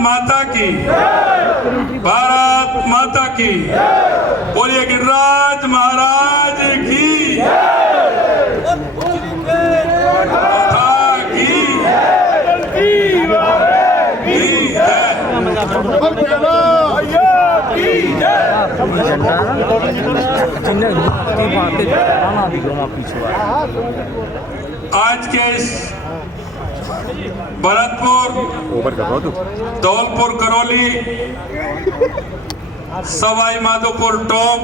माता की, भारत माता की। बोलिए गिरिराज महाराज की आज के इस भरतपुर, धौलपुर, करौली, सवाई माधोपुर टॉप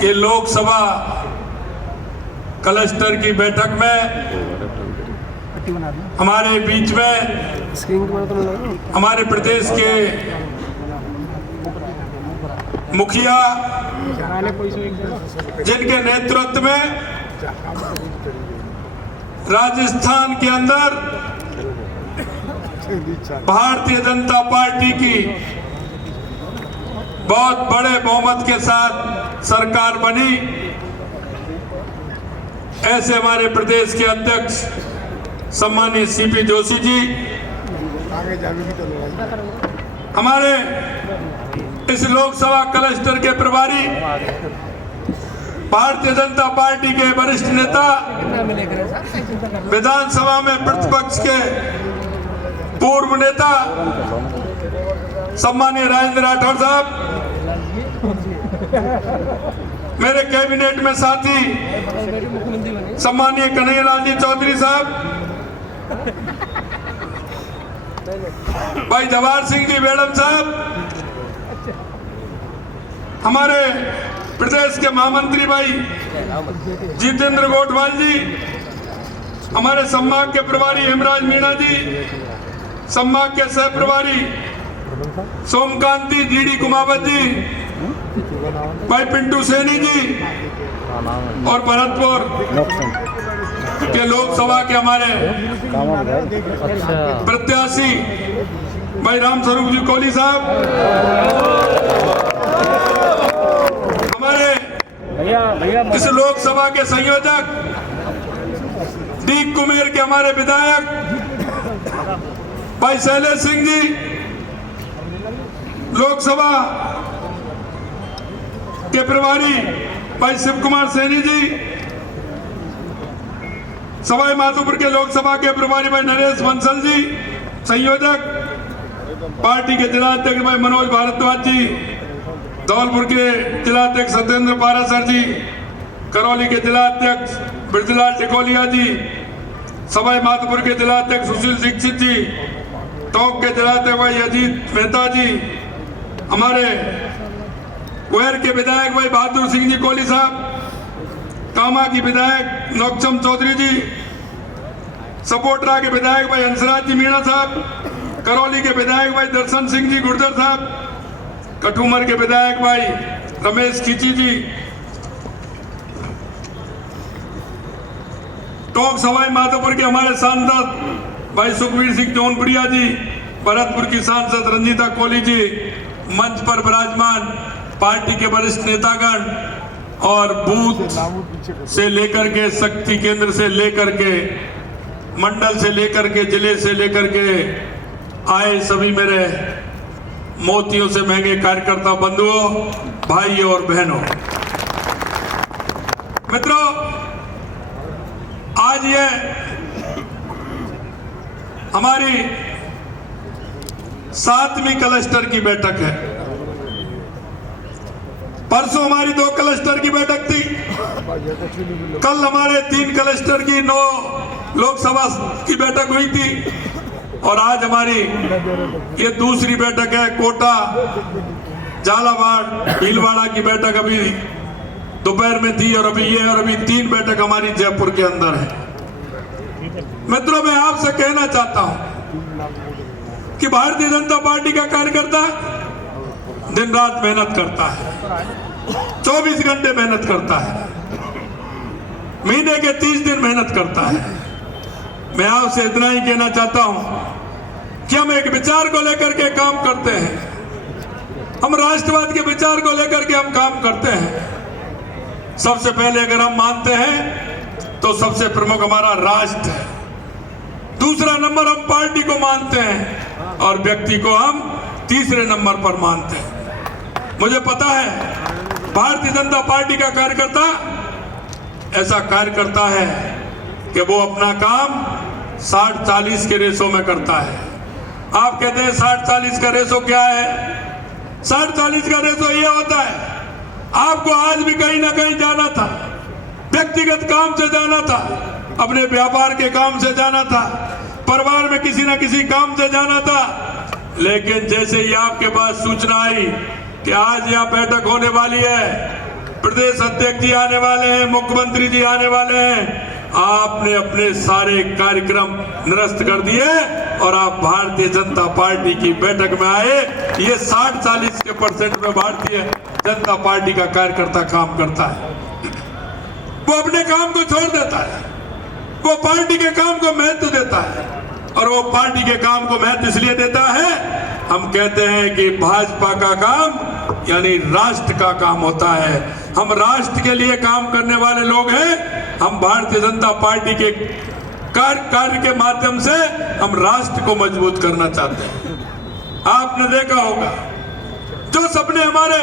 के लोकसभा क्लस्टर की बैठक में हमारे बीच में हमारे प्रदेश के मुखिया, जिनके नेतृत्व में राजस्थान के अंदर भारतीय जनता पार्टी की बहुत बड़े बहुमत के साथ सरकार बनी, ऐसे हमारे प्रदेश के अध्यक्ष सम्मानीय सीपी जोशी जी, हमारे इस लोकसभा क्लस्टर के प्रभारी, भारतीय जनता पार्टी के वरिष्ठ नेता, विधानसभा में प्रतिपक्ष के पूर्व नेता सम्मानीय राजेंद्र राठौर साहब, मेरे कैबिनेट में साथी सम्मानीय कन्हैयालाल जी चौधरी साहब, भाई जवाहर सिंह जी मैडम साहब, हमारे प्रदेश के महामंत्री भाई जितेंद्र गोठवाल जी, हमारे संभाग के प्रभारी हेमराज मीणा जी, संभाग के सह प्रभारी सोमकांति जीडी कुमावत जी, भाई पिंटू सैनी जी, और भरतपुर के लोकसभा के हमारे प्रत्याशी भाई रामस्वरूप जी कोहली साहब, हमारे इस लोकसभा के संयोजक दीप कुमेर के हमारे विधायक भाई शैलेश सिंह जी, लोकसभा के प्रभारी भाई शिव कुमार सैनी जी, सवाई माधोपुर के लोकसभा के प्रभारी भाई नरेश बंसल जी, संयोजक पार्टी के जिलाध्यक्ष भाई मनोज भारद्वाज जी, धौलपुर के जिलाध्यक्ष सत्येंद्र पारासर जी, करौली के जिलाध्यक्ष ब्रजलाल टिकोलिया जी, सवाई माधोपुर के जिलाध्यक्ष सुशील दीक्षित जी, टोंक के जिलाध्यक्ष भाई अजीत मेहता जी, हमारे कुहर के विधायक भाई बहादुर सिंह जी कोहली साहब, कामा की विधायक नौक्षम चौधरी जी, सपोटरा के विधायक भाई हंसराज जी मीणा साहब, करौली के विधायक भाई दर्शन सिंह जी गुर्जर साहब, कठूमर के विधायक भाई रमेश खींची जी, टोंक सवाई माधोपुर के हमारे सांसद भाई सुखवीर सिंह जौनपुरिया जी, भरतपुर की सांसद रंजीता कोहली जी, मंच पर विराजमान पार्टी के वरिष्ठ नेतागण और बूथ से लेकर के शक्ति केंद्र से लेकर के मंडल से लेकर के जिले से लेकर के आए सभी मेरे मोतियों से महंगे कार्यकर्ता बंधुओं, भाइयों और बहनों, मित्रों, आज ये हमारी 7वीं क्लस्टर की बैठक है। परसों हमारी 2 क्लस्टर की बैठक थी, कल हमारे 3 क्लस्टर की 9 लोकसभा की बैठक हुई थी, और आज हमारी ये दूसरी बैठक है। कोटा, झालावाड़, भीलवाड़ा की बैठक अभी दोपहर में थी, और अभी 3 बैठक हमारी जयपुर के अंदर है। मित्रों, मैं आपसे कहना चाहता हूं कि भारतीय जनता पार्टी का कार्यकर्ता दिन रात मेहनत करता है, 24 घंटे मेहनत करता है, महीने के 30 दिन मेहनत करता है। मैं आपसे इतना ही कहना चाहता हूं कि हम एक विचार को लेकर के काम करते हैं, हम राष्ट्रवाद के विचार को लेकर के हम काम करते हैं। सबसे पहले अगर हम मानते हैं तो सबसे प्रमुख हमारा राष्ट्र है, दूसरा नंबर हम पार्टी को मानते हैं, और व्यक्ति को हम तीसरे नंबर पर मानते हैं। मुझे पता है भारतीय जनता पार्टी का कार्यकर्ता ऐसा कार्य करता है कि वो अपना काम 60-40 के रेशो में करता है। आप कहते हैं 60-40 का रेशो क्या है? 60-40 का रेशो ये होता है, आपको आज भी कहीं ना कहीं जाना था, व्यक्तिगत काम से जाना था, अपने व्यापार के काम से जाना था, परिवार में किसी न किसी काम से जाना था, लेकिन जैसे ही आपके पास सूचना आई कि आज यहाँ बैठक होने वाली है, प्रदेश अध्यक्ष जी आने वाले हैं, मुख्यमंत्री जी आने वाले हैं, आपने अपने सारे कार्यक्रम निरस्त कर दिए और आप भारतीय जनता पार्टी की बैठक में आए। ये 60-40 के % में भारतीय जनता पार्टी का कार्यकर्ता काम करता है। वो अपने काम को छोड़ देता है, वो पार्टी के काम को महत्व देता है, और वो पार्टी के काम को महत्व इसलिए देता है, हम कहते हैं कि भाजपा का काम यानी राष्ट्र का काम होता है। हम राष्ट्र के लिए काम करने वाले लोग हैं। हम भारतीय जनता पार्टी के कार्य के माध्यम से हम राष्ट्र को मजबूत करना चाहते हैं। आपने देखा होगा जो सपने हमारे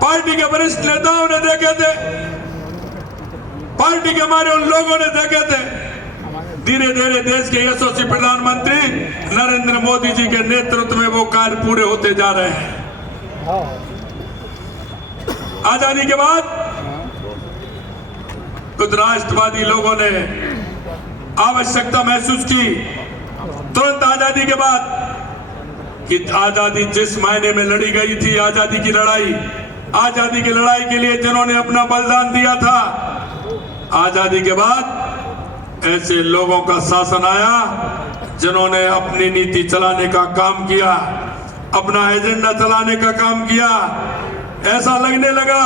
पार्टी के वरिष्ठ नेताओं ने देखे थे, पार्टी के हमारे उन लोगों ने देखे थे, धीरे धीरे देश के यशस्वी प्रधानमंत्री नरेंद्र मोदी जी के नेतृत्व में वो कार्य पूरे होते जा रहे हैं। आजादी के बाद कुछ राष्ट्रवादी लोगों ने आवश्यकता महसूस की तुरंत आजादी के बाद कि आजादी जिस मायने में लड़ी गई थी, आजादी की लड़ाई के लिए जिन्होंने अपना बलिदान दिया था, आजादी के बाद ऐसे लोगों का शासन आया जिन्होंने अपनी नीति चलाने का काम किया, अपना एजेंडा चलाने का काम किया। ऐसा लगने लगा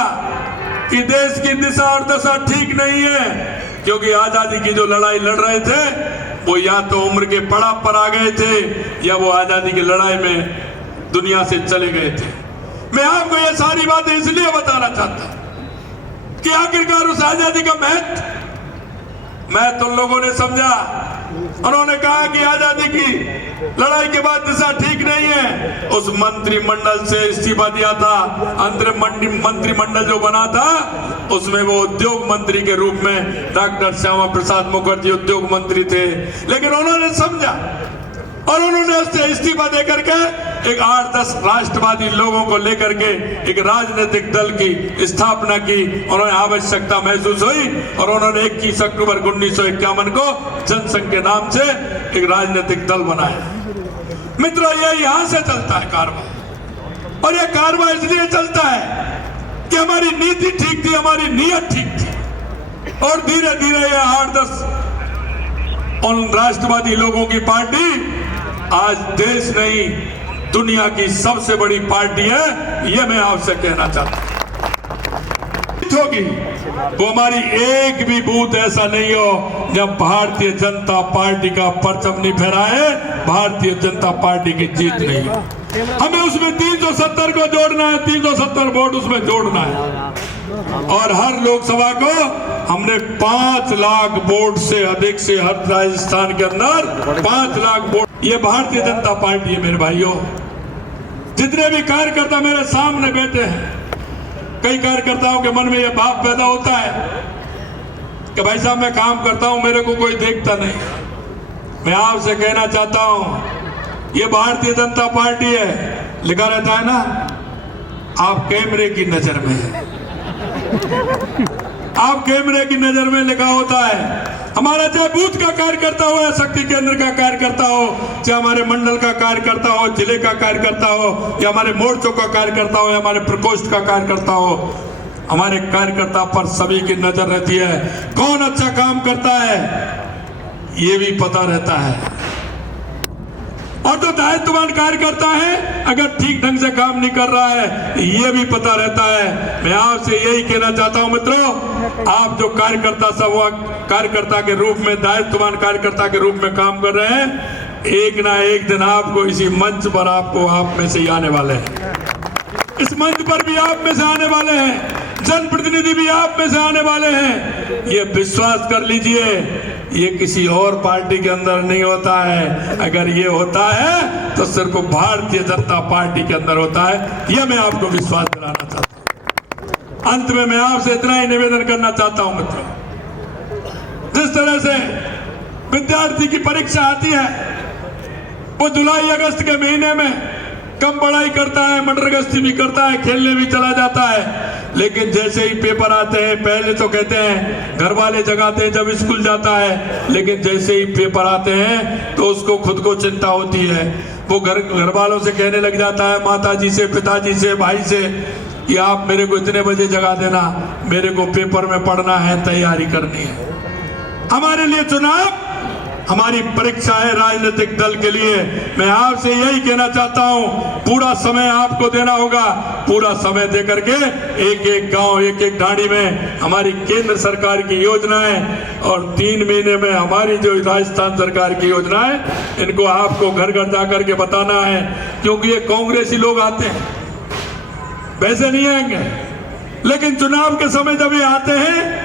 कि देश की दिशा और दशा ठीक नहीं है, क्योंकि आजादी की जो लड़ाई लड़ रहे थे वो या तो उम्र के पड़ाव पर आ गए थे या वो आजादी की लड़ाई में दुनिया से चले गए थे। मैं आपको ये सारी बातें इसलिए बताना चाहता हूं कि आखिरकार उस आजादी का महत्व लोगों ने समझा। उन्होंने कहा कि आजादी की लड़ाई के बाद दिशा ठीक नहीं है। उस मंत्रिमंडल से इस्तीफा दिया था, अंतरिम मंत्रिमंडल जो बना था उसमें वो उद्योग मंत्री के रूप में डॉक्टर श्यामा प्रसाद मुखर्जी उद्योग मंत्री थे, लेकिन उन्होंने समझा और उन्होंने उससे इस्तीफा देकर के एक 8-10 राष्ट्रवादी लोगों को लेकर के एक राजनीतिक दल की स्थापना की। उन्होंने आवश्यकता महसूस हुई और उन्होंने 21 अक्टूबर 1951 को जनसंघ के नाम से एक राजनीतिक दल बनाया। मित्रों, ये यहां से चलता है कारवां, और ये कारवां इसलिए चलता है कि हमारी नीति ठीक थी, हमारी नीयत ठीक थी, और धीरे धीरे ये 8-10 उन राष्ट्रवादी लोगों की पार्टी आज देश नहीं दुनिया की सबसे बड़ी पार्टी है। ये मैं आपसे कहना चाहता हूं होगी वो हमारी एक भी बूथ ऐसा नहीं हो जब भारतीय जनता पार्टी का परचम नहीं फहराए, भारतीय जनता पार्टी की जीत नहीं हो। हमें उसमें 370 को जोड़ना है, 370 वोट उसमें जोड़ना है, और हर लोकसभा को हमने 5 लाख वोट से अधिक से हर राजस्थान के अंदर 5 लाख वोट। ये भारतीय जनता पार्टी है मेरे भाइयों। जितने भी कार्यकर्ता मेरे सामने बैठे हैं, कई कार्यकर्ताओं के मन में यह भाव पैदा होता है कि भाई साहब मैं काम करता हूं, मेरे को कोई देखता नहीं। मैं आपसे कहना चाहता हूं ये भारतीय जनता पार्टी है, लिखा रहता है ना, आप कैमरे की नजर में है, आप कैमरे की नजर में लिखा होता है। हमारा चाहे बूथ का कार्यकर्ता हो या शक्ति केंद्र का कार्यकर्ता हो, चाहे हमारे मंडल का कार्यकर्ता हो, जिले का कार्यकर्ता हो, या हमारे मोर्चों का कार्यकर्ता हो, या हमारे प्रकोष्ठ का कार्यकर्ता हो, हमारे कार्यकर्ता पर सभी की नजर रहती है। कौन अच्छा काम करता है ये भी पता रहता है, और जो दायित्ववान कार्यकर्ता है अगर ठीक ढंग से काम नहीं कर रहा है ये भी पता रहता है। मैं आपसे यही कहना चाहता हूं मित्रों, आप जो कार्यकर्ता के रूप में, दायित्ववान कार्यकर्ता के रूप में काम कर रहे हैं, एक ना एक दिन आपको इसी मंच पर आपको आप में से ही आने वाले हैं, इस मंच पर भी आप में से आने वाले हैं, जनप्रतिनिधि भी आप में से आने वाले हैं। ये विश्वास कर लीजिए, ये किसी और पार्टी के अंदर नहीं होता है। अगर ये होता है तो सिर्फ भारतीय जनता पार्टी के अंदर होता है। यह मैं आपको विश्वास दिलाना चाहता हूं। अंत में मैं आपसे इतना ही निवेदन करना चाहता हूं मित्रों, जिस तरह से विद्यार्थी की परीक्षा आती है, वो जुलाई अगस्त के महीने में कम पढ़ाई करता है, मटरगश्ती भी करता है, खेलने भी चला जाता है, लेकिन जैसे ही पेपर आते हैं, पहले तो कहते हैं घर वाले जगाते हैं जब स्कूल जाता है, लेकिन जैसे ही पेपर आते हैं तो उसको खुद को चिंता होती है। वो घर वालों से कहने लग जाता है, माता जी से, पिताजी से, भाई से, कि आप मेरे को इतने बजे जगा देना, मेरे को पेपर में पढ़ना है, तैयारी करनी है। हमारे लिए चुनाव हमारी परीक्षा है राजनीतिक दल के लिए। मैं आपसे यही कहना चाहता हूं, पूरा समय आपको देना होगा। पूरा समय दे करके एक एक गांव, एक एक ढाणी में हमारी केंद्र सरकार की योजनाएं और 3 महीने में हमारी जो राजस्थान सरकार की योजनाएं, इनको आपको घर घर जाकर के बताना है। क्योंकि ये कांग्रेसी लोग आते हैं, वैसे नहीं आएंगे, लेकिन चुनाव के समय जब ये आते हैं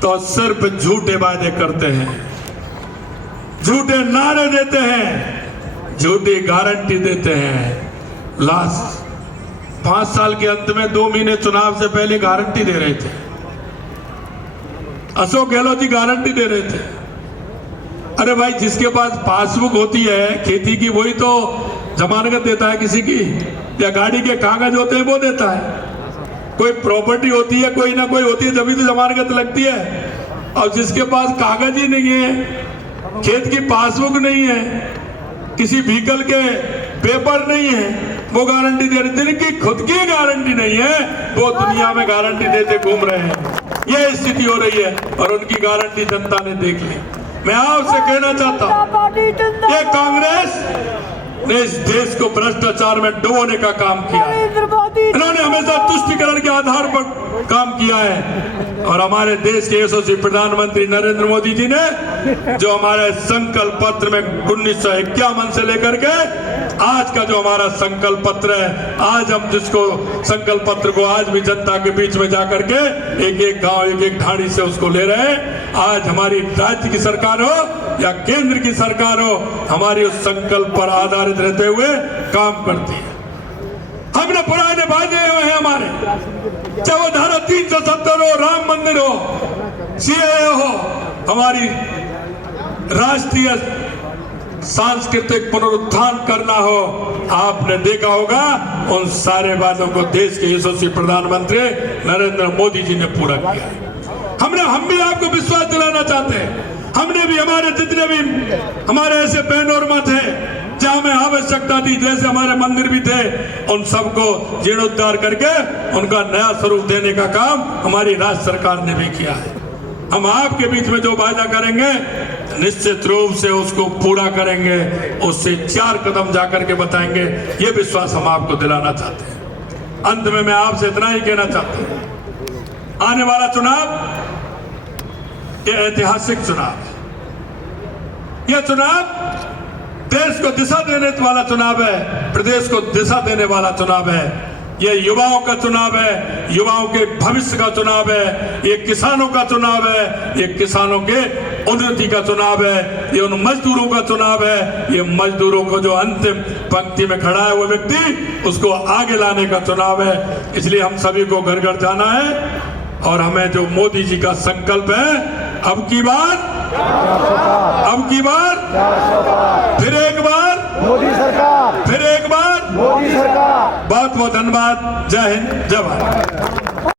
तो सिर्फ झूठे वादे करते हैं, झूठे नारे देते हैं, झूठी गारंटी देते हैं। लास्ट 5 साल के अंत में 2 महीने चुनाव से पहले गारंटी दे रहे थे। अशोक गहलोत जी गारंटी दे रहे थे। अरे भाई, जिसके पास पासबुक होती है खेती की, वही तो जमानत देता है किसी की, या गाड़ी के कागज होते हैं वो देता है। कोई प्रॉपर्टी होती है, कोई ना कोई होती है, जब तो जमानत लगती है। और जिसके पास कागज ही नहीं है, खेत की पासबुक नहीं है, किसी व्हीकल के पेपर नहीं है, वो गारंटी दे रहे। जिनकी खुद की गारंटी नहीं है, वो दुनिया में गारंटी देते घूम रहे हैं। ये स्थिति हो रही है और उनकी गारंटी जनता ने देख ली। मैं आपसे कहना चाहता हूं, ये कांग्रेस ने इस देश को भ्रष्टाचार में डुबोने का काम किया है। इन्होंने हमेशा तुष्टीकरण के आधार पर काम किया है। और हमारे देश के यशस्वी प्रधानमंत्री नरेंद्र मोदी जी ने जो हमारे संकल्प पत्र में 1951 से लेकर के आज का जो हमारा संकल्प पत्र है, आज हम जिसको संकल्प पत्र को आज भी जनता के बीच में जाकर के एक एक गांव, एक एक ढाणी से उसको ले रहे हैं। आज हमारी राज्य की सरकार हो या केंद्र की सरकार हो, हमारी उस संकल्प पर आधारित रहते हुए काम करती है। हमने पुराने वादे हुए हैं हमारे, चाहे वो धारा 370 हो, राम मंदिर हो, सीएए हो, हमारी राष्ट्रीय सांस्कृतिक पुनरुत्थान करना हो। आपने देखा होगा उन सारे वादों को देश के यशस्वी प्रधानमंत्री नरेंद्र मोदी जी ने पूरा किया। हम भी आपको विश्वास दिलाना चाहते हैं। हमने भी, हमारे जितने भी हमारे ऐसे बहन और माँ थे जहां हमें आवश्यकता थी, जैसे हमारे मंदिर भी थे, उन सबको जीर्णोद्धार करके उनका नया स्वरूप देने का काम हमारी राज्य सरकार ने भी किया है। हम आपके बीच में जो वादा करेंगे निश्चित रूप से उसको पूरा करेंगे, उससे 4 कदम जाकर के बताएंगे। ये विश्वास हम आपको दिलाना चाहते हैं। अंत में मैं आपसे इतना ही कहना चाहता हूं, आने वाला चुनाव ये ऐतिहासिक चुनाव है। यह चुनाव देश को दिशा देने वाला चुनाव है, प्रदेश को दिशा देने वाला चुनाव है। यह युवाओं का चुनाव है, युवाओं के भविष्य का चुनाव है, ये किसानों का चुनाव है, ये किसानों के उन्नति का चुनाव है, ये उन मजदूरों का चुनाव है, ये मजदूरों को जो अंतिम पंक्ति में खड़ा है वो व्यक्ति, उसको आगे लाने का चुनाव है। इसलिए हम सभी को घर घर जाना है और हमें जो मोदी जी का संकल्प है, अब की बार, फिर एक बार मोदी सरकार, फिर एक बार मोदी सरकार। बहुत बहुत धन्यवाद। जय हिंद, जय भारत।